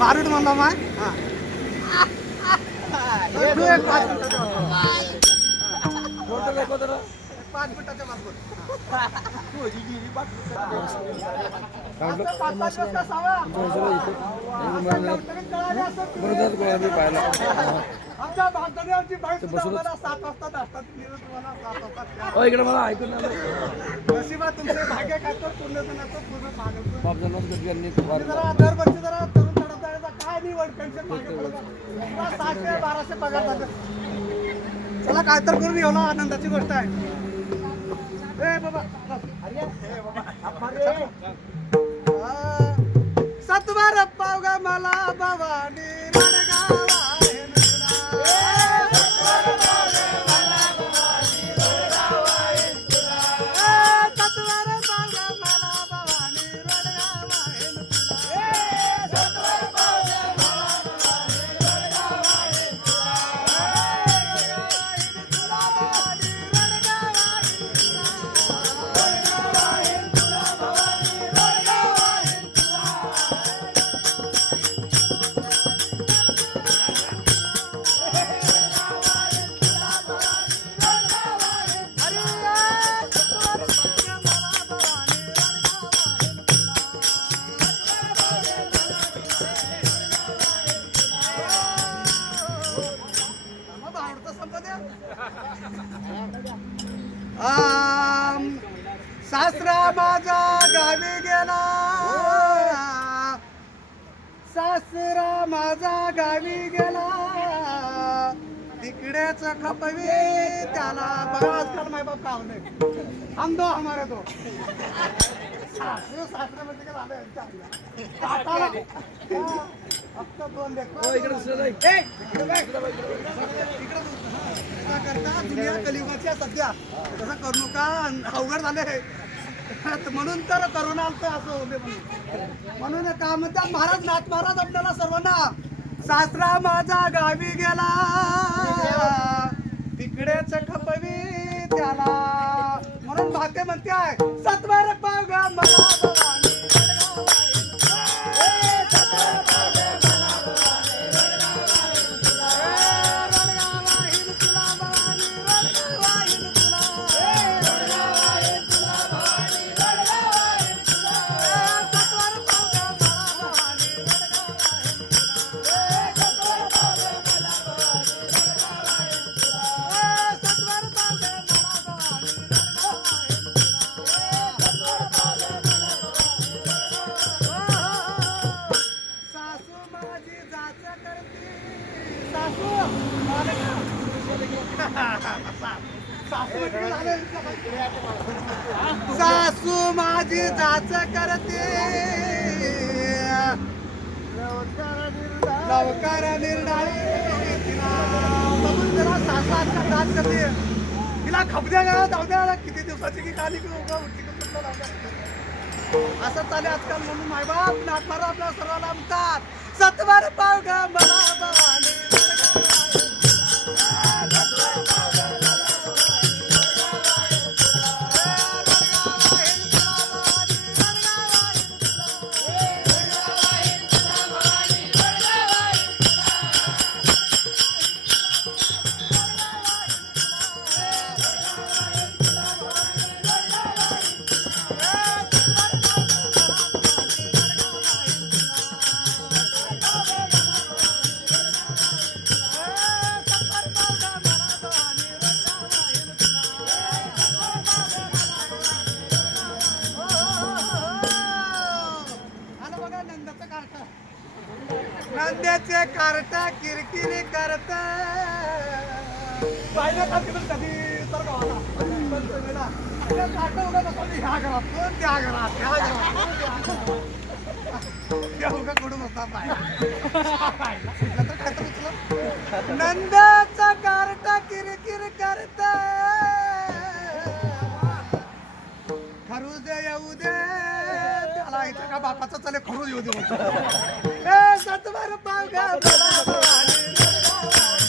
बारूड म्हणला माय पाच मिनिटाच्या इकडे मला ऐकून नशिबा तुमचे भाग्य काय तर पूर्ण पूर्ण जरा दरवर्षी जरा तरुण तडा काय निवड पेन्शन 600-1200 पगार झालं. चला काय तर करून एवढा आनंदाची गोष्ट आहे. ए बाबा सत्वार पावगा मला भवानी रणगाव आहे सासरा माझा गावी गेला, सासरा माझा गावी गेला, तिकडेच खपवी त्याला बघा. आजकाल माय बाप कावले हम दो हमारे दो सासरे सासरे म्हणजे काय झालं फक्त दोन करता दुनिया कलियुगाच्या सध्या तसं करू नका. अवघड झाले म्हणून तर करोना आलतं असं होते म्हणून का म्हणतात महाराज नाथ महाराज आपल्याला सर्वांना सासरा माझा गावी गेला, तिकडेच खपवी त्याला म्हणून भाग्य म्हणते आहे सत्वर पावगा मला भवानी सासू माझी जाच करते, लवकर निर्णय तिला सासू जाच करते. तिला खपद्या गा जाऊ द्या किती दिवसाची की काली असं चाले आजकाल. म्हणून मायबाप नाथमारा आपल्या सर्वांना म्हणतात सत्वर पावगा मला भवानी नंद्याचे कार्ट किरकिरी करत पाहिलं का तिकडून कधी तर गावाला काट उगा ह्या घरात त्या घरात ह्या घरात त्या उगा कडून होता नंद्याचा कार्ट किरकिर करत खरू दे येऊ दे मला इथं का बापाचा चले खरू येऊ दे म्हणतो. ए सतवर पावगा मला भवानी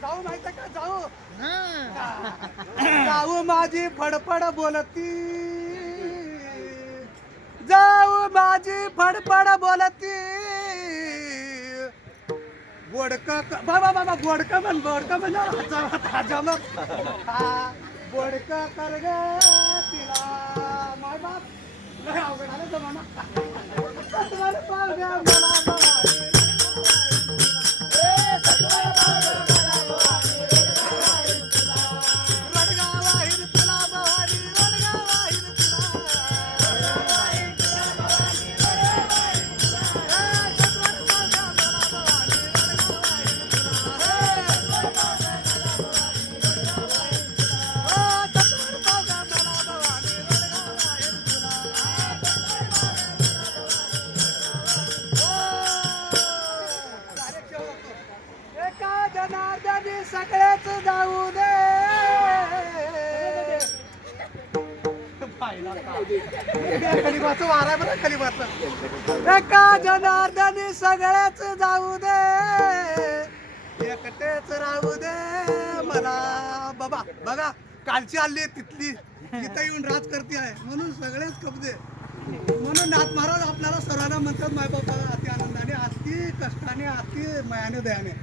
जाऊ माहिती का जाऊ जाऊ माझी फडफड बोलती जाऊ माझी फडफड बोलती बोडक बाबा बाबा बोडक म्हणजे हजामत बोडक कर ग तिला माय बाप लय अवघड आलं जमाना सत्वर पावगा मला भवानी एका जनार्दनी सगळेच जाऊ दे कलिबाचं वारा बरं कलिबाचं एका जनार्दनी सगळेच जाऊ दे एकटेच राहू दे मला बाबा बघा कालची आली तिथली इथं येऊन राज करते आहे म्हणून सगळेच कपदे म्हणून नाथ महाराज आपल्याला सर्वांना म्हणतात माय बाबा अति आनंदाने अति कष्टाने अति मायाने दयाने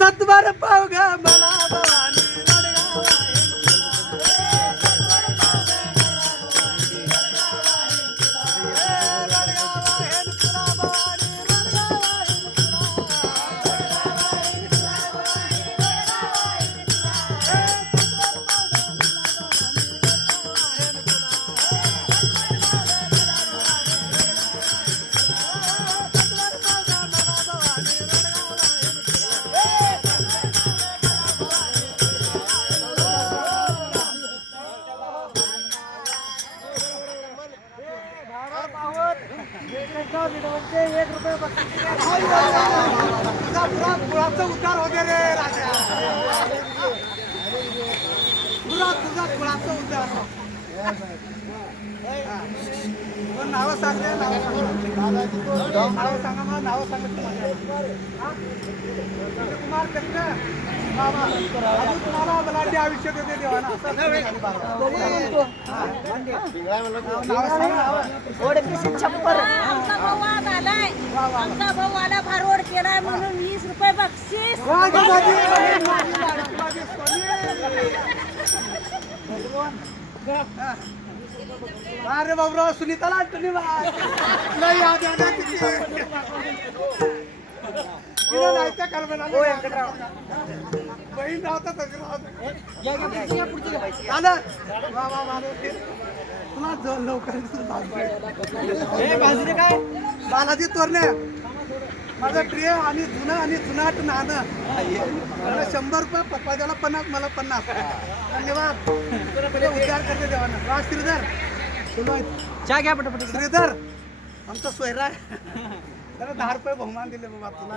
सत्वर पावगा मला भवानी रडगाव आहे उद्धार होते रे राजा तुझा कुळाचा उद्धार नाव सांगले नाव सांगा मला नाव सांगितलं कुमार कृष्ण बाबा तुम्हाला बलाढ्य आयुष्य देते देवाना आमचा भाऊ आज आलाय आमचा भाऊ आला फारवर्ड केलाय म्हणून 20 रुपये बक्षीस अरे बाबराव सुनीताला आठवणी नाही याद जायचं कल्पना बहीण राहतात तुला लवकर बालाजी तोरणे माझं प्रिय आणि जुनं आणि जुनाट नाणं मला 100 रुपये पप्पा द्याला 50 मला 50 धन्यवाद उद्धार करते देवानं वा श्रीधर चहा घ्या पटपट श्रीधर आमचा सोयरा त्याला 10 रुपये बहुमान दिले बाबा तुला